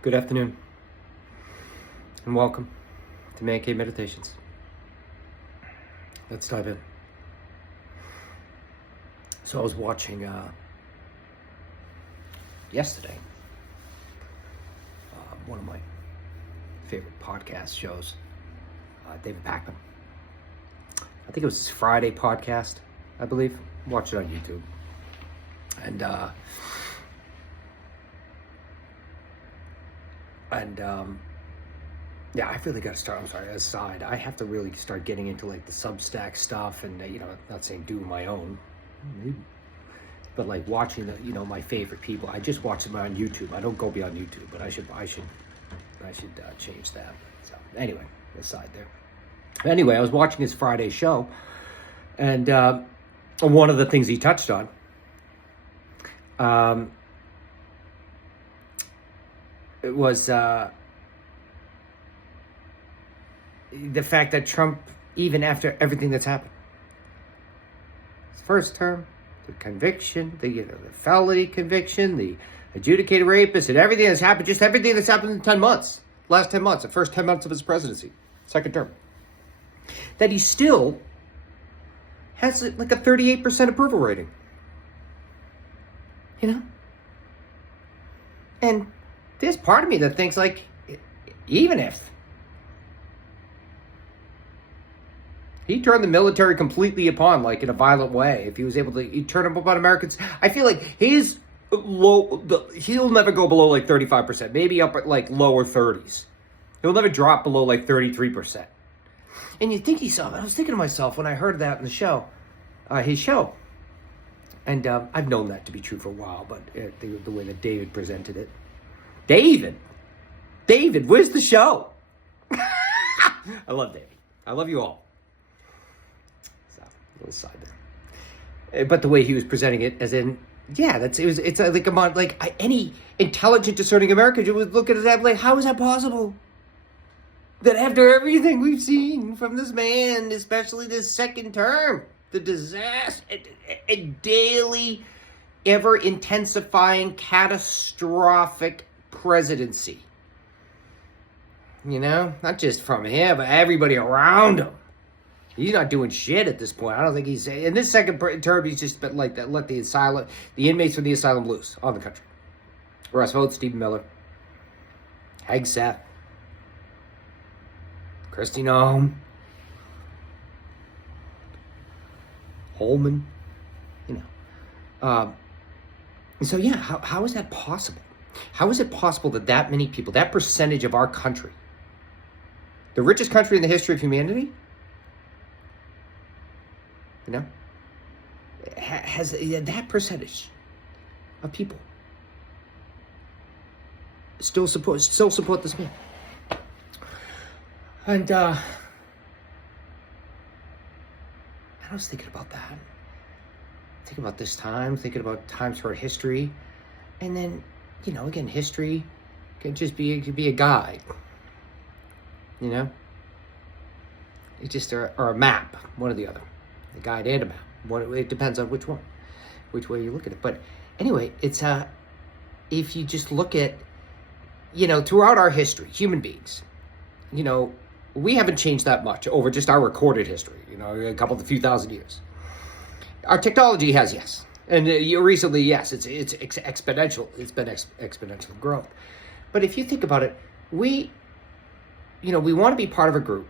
Good afternoon, and welcome to Man Cave Meditations. Let's dive in. So I was watching yesterday one of my favorite podcast shows, David Pakman. I think it was his Friday podcast, I believe. Watch it on YouTube. Yeah, I've really got to start. I'm sorry, aside, I have to really start getting into like the Substack stuff, and not saying do my own, but like watching my favorite people. I just watch them on YouTube. I don't go beyond YouTube, but I should change that. So anyway, aside there. Anyway, I was watching his Friday show, and one of the things he touched on, it was the fact that Trump, even after everything that's happened, his first term, the conviction, the felony conviction, the adjudicated rapist, and everything that's happened, just everything that's happened in 10 months, last 10 months, the first 10 months of his presidency, second term, that he still has like a 38% approval rating. And there's part of me that thinks, like, even if he turned the military completely upon, like in a violent way, if he was able to turn them upon Americans, I feel like he'll never go below like 35%, maybe up at like lower 30s. He'll never drop below like 33%. And you think I was thinking to myself when I heard that in the show, his show. And I've known that to be true for a while, but the way that David presented it. David, where's the show? I love David. I love you all. So, a little side there. But the way he was presenting it, as in, yeah, it's like any intelligent, discerning American would look at it and like, how is that possible? That after everything we've seen from this man, especially this second term, the disaster, a daily, ever-intensifying, catastrophic presidency. Not just from him, but everybody around him. He's not doing shit at this point. I don't think he's... In this second term, he's just been like that, let the inmates from the asylum loose on the country. Russ Vought, Stephen Miller, Hegseth, Kristi Noem, Holman, So yeah, how is that possible? How is it possible that many people, that percentage of our country, the richest country in the history of humanity, has that percentage of people still support this man? And I was thinking about that. Thinking about this time, thinking about times throughout history. And then, again, history can just be a guide. It just, or a map, one or the other. A guide and a map. It depends on which way you look at it. But anyway, it's, if you just look at, throughout our history, human beings, we haven't changed that much over just our recorded history, a few thousand years. Our technology has, yes. And recently, yes, it's exponential. It's been exponential growth. But if you think about it, we want to be part of a group.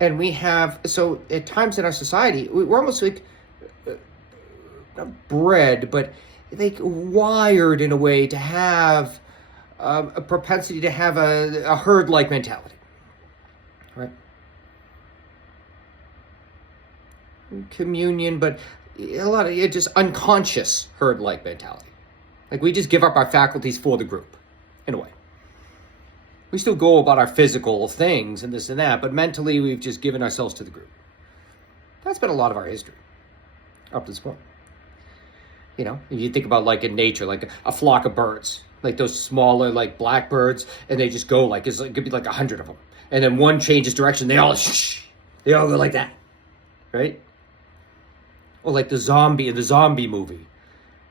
And we have, so at times in our society, we're almost like, not bred, but like wired in a way to have a propensity to have a herd-like mentality. Right? Communion, but a lot of it just unconscious herd-like mentality. Like we just give up our faculties for the group, in a way. We still go about our physical things and this and that, but mentally we've just given ourselves to the group. That's been a lot of our history up to this point. If you think about like in nature, like a flock of birds, like those smaller like blackbirds, and they just go like, it could be like 100 of them. And then one changes direction, they all go like that, right? Or like the zombie movie,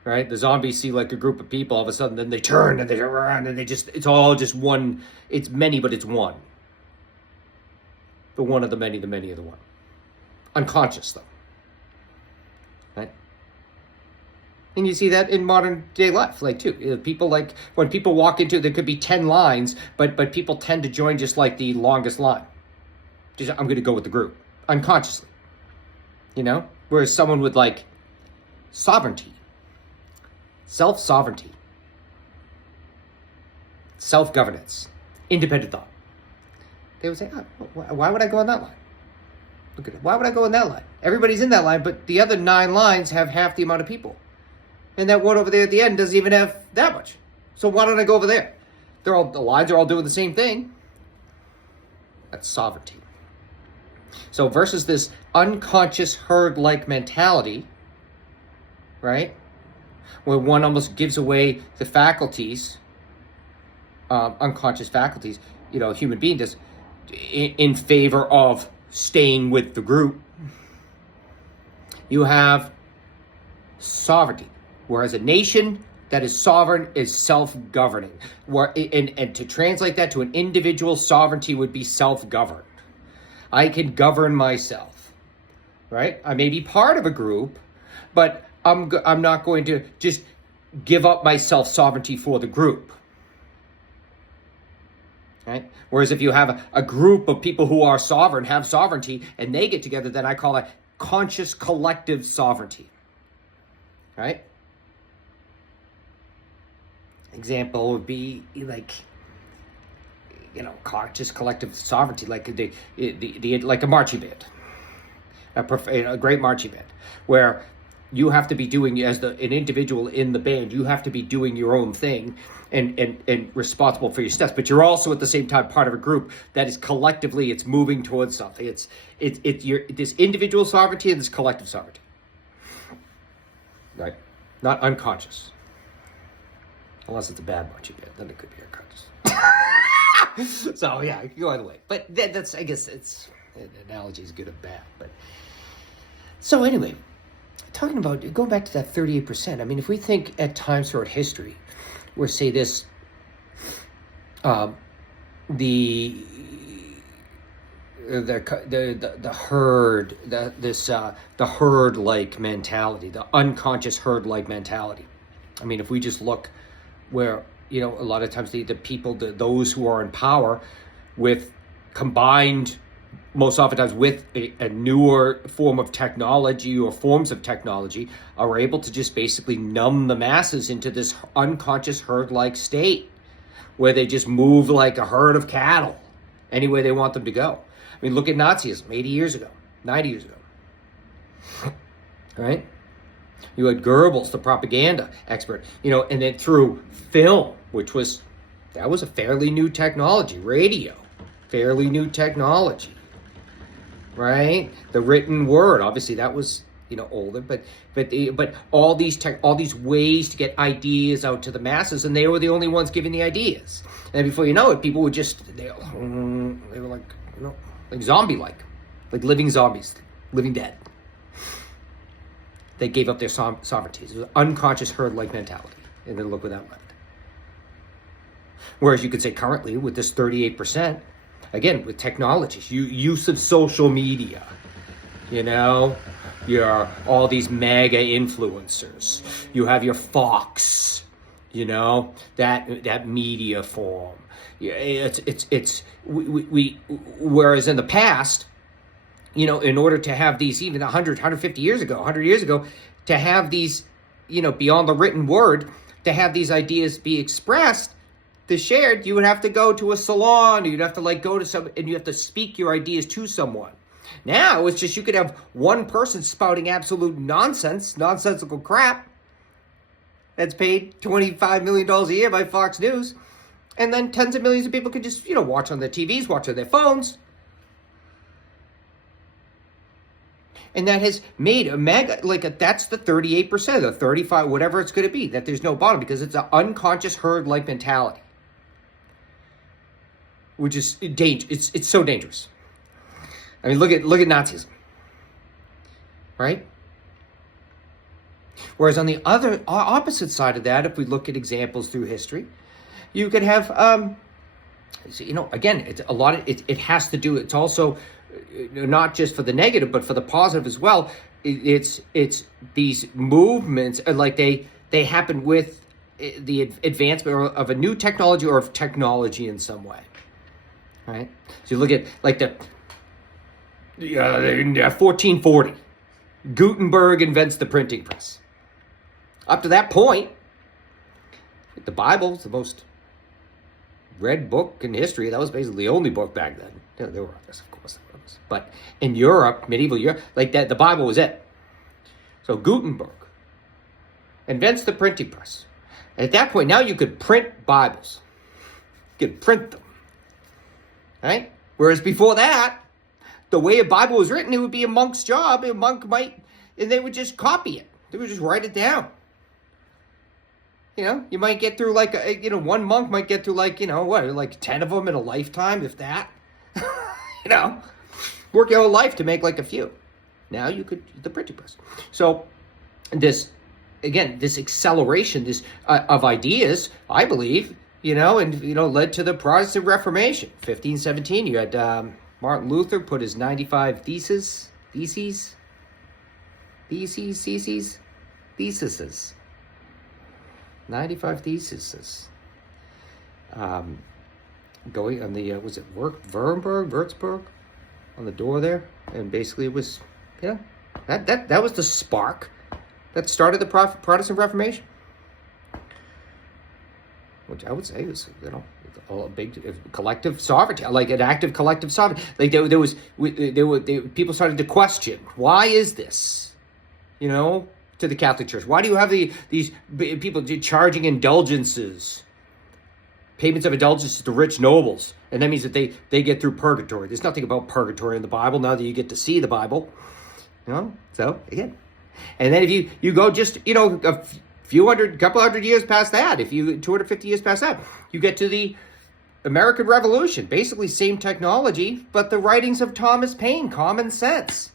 right? The zombies see like a group of people, all of a sudden, then they turn and they turn around and it's all just one. It's many, but it's one. The one of the many of the one. Unconscious, though. Right? And you see that in modern day life, like too. People like when people walk into, there could be 10 lines, but people tend to join just like the longest line. Just, I'm going to go with the group unconsciously, Whereas someone with like sovereignty, self-sovereignty, self-governance, independent thought, they would say, why would I go on that line? Look at it. Why would I go on that line? Everybody's in that line, but the other 9 lines have half the amount of people. And that one over there at the end doesn't even have that much. So why don't I go over there? The lines are all doing the same thing. That's sovereignty. So versus this unconscious herd-like mentality, right? Where one almost gives away the faculties, unconscious faculties, a human being does, in favor of staying with the group. You have sovereignty. Whereas a nation that is sovereign is self-governing. And to translate that to an individual, sovereignty would be self-governed. I can govern myself, right? I may be part of a group, but I'm not going to just give up my self-sovereignty for the group. Right? Whereas if you have a group of people who are sovereign, have sovereignty, and they get together, then I call that conscious collective sovereignty. Right? Example would be like, conscious collective sovereignty, like like a marching band, a great marching band, where you have to be doing, as an individual in the band, you have to be doing your own thing and responsible for your steps, but you're also at the same time part of a group that is collectively, it's moving towards something. It's this individual sovereignty and this collective sovereignty, right? Not unconscious. Unless it's a bad marching band, then it could be unconscious. So yeah, it can go either way. But that's, I guess, it's an analogy is good or bad. But so anyway, talking about going back to that 38%. I mean, if we think at times throughout history, where say this, the herd, the herd-like mentality, the unconscious herd-like mentality. I mean, if we just look where, a lot of times the people, those who are in power with combined, most oftentimes with a newer form of technology or forms of technology, are able to just basically numb the masses into this unconscious herd-like state where they just move like a herd of cattle any way they want them to go. I mean, look at Nazism 80 years ago, 90 years ago, right? You had Goebbels, the propaganda expert, and then through film, that was a fairly new technology, radio, fairly new technology, right? The written word, obviously that was, older, but all these ways to get ideas out to the masses, and they were the only ones giving the ideas. And before you know it, people would just, they were like, like zombie-like, like living zombies, living dead. They gave up their sovereignty. It was an unconscious herd-like mentality. And then look where that led. Whereas you could say currently with this 38%, again, with technologies, use of social media, your all these mega influencers. You have your Fox, that media form. Whereas in the past, in order to have these, even 100 years ago, to have these, beyond the written word, to have these ideas be expressed, shared, you would have to go to a salon, or you'd have to go to and you have to speak your ideas to someone. Now, it's just, you could have one person spouting absolute nonsensical crap that's paid $25 million a year by Fox News, and then tens of millions of people could just, watch on their TVs, watch on their phones. And that has made a mega, that's the 38%, the 35, whatever it's going to be, that there's no bottom, because it's an unconscious herd-like mentality, which is dangerous. It's so dangerous. I mean, look at Nazism, right? Whereas on the other opposite side of that, if we look at examples through history, you could have, again, it's a lot of it has to do. It's also not just for the negative, but for the positive as well. It's these movements, like they happen with the advancement of a new technology or of technology in some way, right? So you look at like the 1440, Gutenberg invents the printing press. Up to that point, the Bible's the most read book in history. That was basically the only book back then. There were others, of course, but in Europe, medieval Europe, like that, the Bible was it. So Gutenberg invents the printing press. At that point, now you could print Bibles. You could print them, right? Whereas before that, the way a Bible was written, it would be a monk's job. A monk might, and they would just copy it. They would just write it down. You might get through like, one monk might get through like, like 10 of them in a lifetime, if that. Work your whole life to make like a few. Now you could, the printing press. So this acceleration, of ideas, I believe, led to the Protestant Reformation. 1517, you had Martin Luther put his 95 theses. 95 theses. Going on the, was it Würzburg? On the door there. And basically it was, that was the spark that started the Protestant Reformation. Which I would say was, a big collective sovereignty, like an active collective sovereignty. Like people started to question, why is this? To the Catholic Church. Why do you have these people charging indulgences, payments of indulgences to rich nobles? And that means that they get through purgatory. There's nothing about purgatory in the Bible now that you get to see the Bible. So again. And then if you go just, a couple hundred years past that, 250 years past that, you get to the American Revolution. Basically same technology, but the writings of Thomas Paine, Common Sense.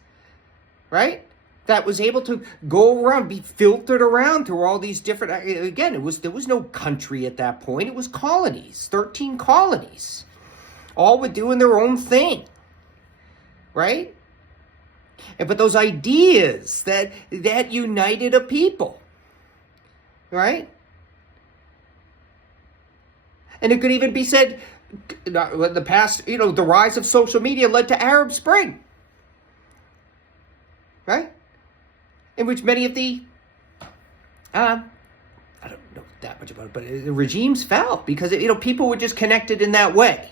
Right? That was able to go around, be filtered around through all these different, again, there was no country at that point. It was colonies, 13 colonies. All were doing their own thing. Right? But those ideas that united a people. Right? And it could even be said, the past, the rise of social media led to Arab Spring. Right? In which many of the, I don't know that much about it, but the regimes fell because, people were just connected in that way.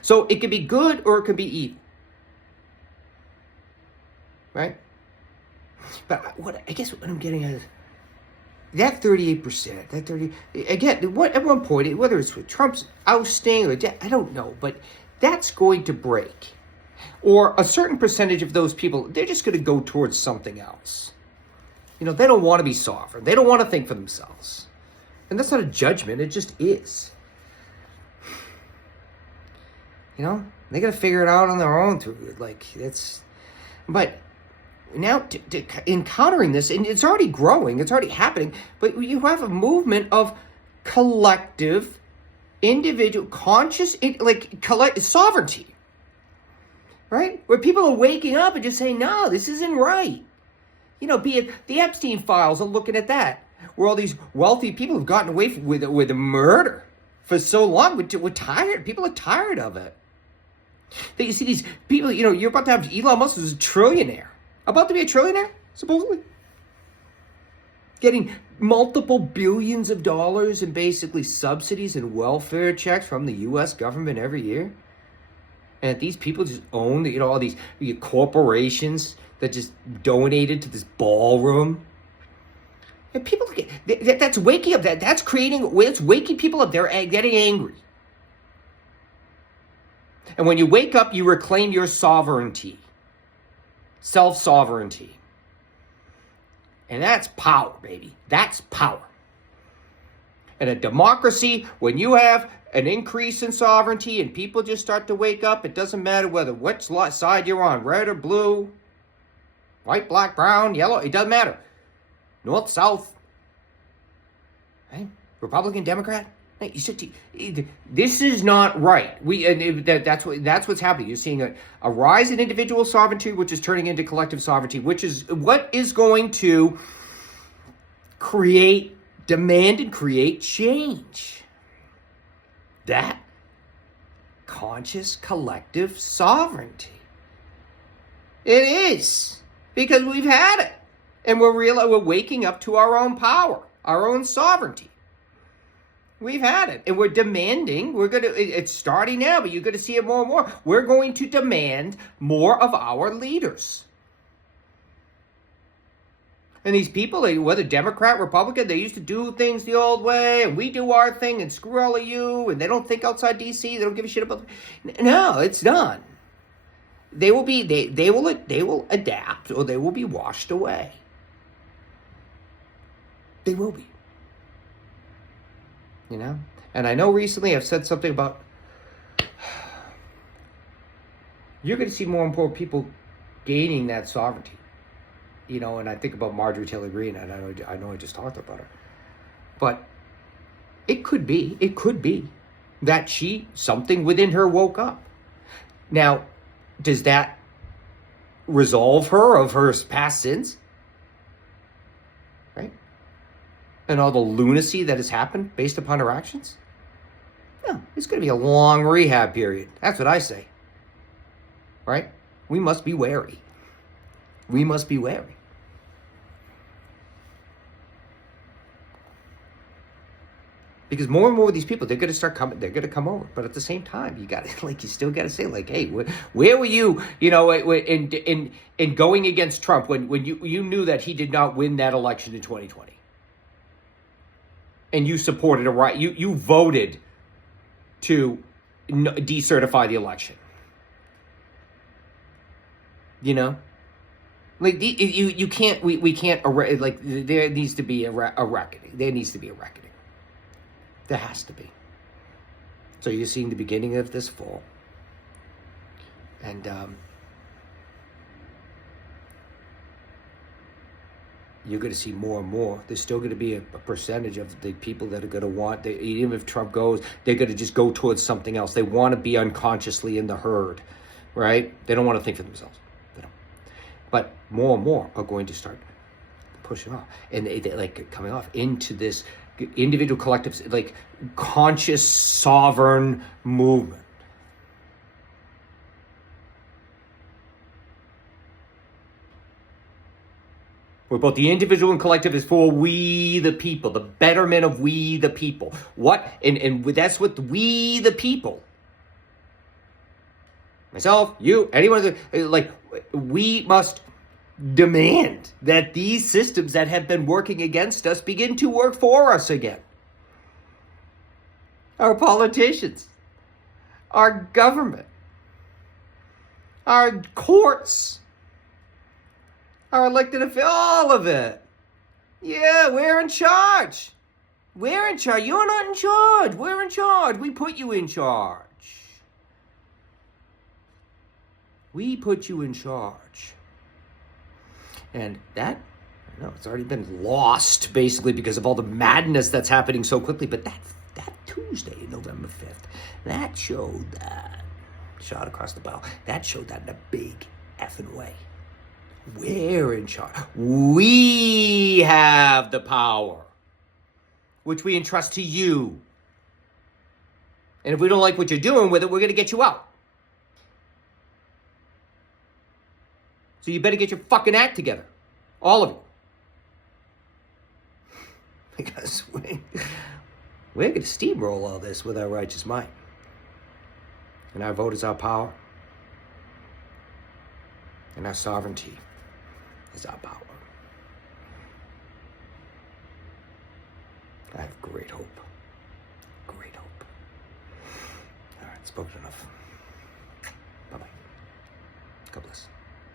So it could be good or it could be evil. Right? But I guess what I'm getting at is that 38%, that 30, again, at one point, whether it's with Trump's ousting or I don't know, but that's going to break. Or a certain percentage of those people, they're just going to go towards something else. They don't want to be sovereign. They don't want to think for themselves. And that's not a judgment. It just is. They got to figure it out on their own. But now in countering this, and it's already growing, it's already happening, but you have a movement of collective, individual, conscious, collective sovereignty. Right? Where people are waking up and just saying, no, this isn't right. Be it the Epstein files, I'm looking at that. Where all these wealthy people have gotten away with murder for so long. We're tired. People are tired of it. You see these people, you're about to have Elon Musk who's a trillionaire. About to be a trillionaire, supposedly. Getting multiple billions of dollars in basically subsidies and welfare checks from the U.S. government every year. And these people just own, all these corporations that just donated to this ballroom. And people, that's waking up. That's waking people up. They're getting angry. And when you wake up, you reclaim your sovereignty. Self-sovereignty. And that's power, baby. That's power. And a democracy, when you have an increase in sovereignty and people just start to wake up, it doesn't matter what side you're on, red or blue, white, black, brown, yellow, it doesn't matter. North, South, right? Republican, Democrat. Hey, this is not right. That's what's happening. You're seeing a rise in individual sovereignty, which is turning into collective sovereignty, which is what is going to demand and create change. That conscious collective sovereignty. It is, because we've had it, and we're waking up to our own power, our own sovereignty. We've had it, and we're demanding. It's starting now, but you're going to see it more and more. We're going to demand more of our leaders. And these people, whether Democrat, Republican, they used to do things the old way, and we do our thing, and screw all of you, and they don't think outside D.C., they don't give a shit about. No, it's done. They will adapt, or they will be washed away. They will be. You know? And I know recently I've said something about you're going to see more and more people gaining that sovereignty. You know, and I think about Marjorie Taylor Greene, and I know I just talked about her. But it could be that something within her woke up. Now, does that resolve her of her past sins? Right? And all the lunacy that has happened based upon her actions? No, it's going to be a long rehab period. That's what I say. Right? We must be wary. We must be wary. Because more and more of these people, they're going to start coming. They're going to come over, but at the same time, you still got to say, hey, where were you? You know, in going against Trump when you knew that he did not win that election in 2020, and you supported a right. You voted to decertify the election. You know, you can't. We can't. There needs to be a reckoning. There needs to be a reckoning. There has to be. So you're seeing the beginning of this fall. And you're going to see more and more. There's still going to be a percentage of the people that are going to want, even if Trump goes, they're going to just go towards something else. They want to be unconsciously in the herd, right? They don't want to think for themselves. They don't. But more and more are going to start pushing off. And they coming off into this individual collective, conscious sovereign movement. Where both the individual and collective is for we the people, the betterment of we the people. And that's what we the people. Myself, you, anyone, we must demand that these systems that have been working against us begin to work for us again. Our politicians, our government, our courts, our elected officials, all of it. Yeah, we're in charge. We're in charge. You're not in charge. We're in charge. We put you in charge. We put you in charge. And that, it's already been lost, basically, because of all the madness that's happening so quickly. But that Tuesday, November 5th, that showed that, shot across the bow, that showed that in a big effing way. We're in charge. We have the power, which we entrust to you. And if we don't like what you're doing with it, we're going to get you out. So you better get your fucking act together. All of you. Because we're going to steamroll all this with our righteous might. And our vote is our power. And our sovereignty is our power. I have great hope. Great hope. All right, spoken enough. Bye-bye. God bless.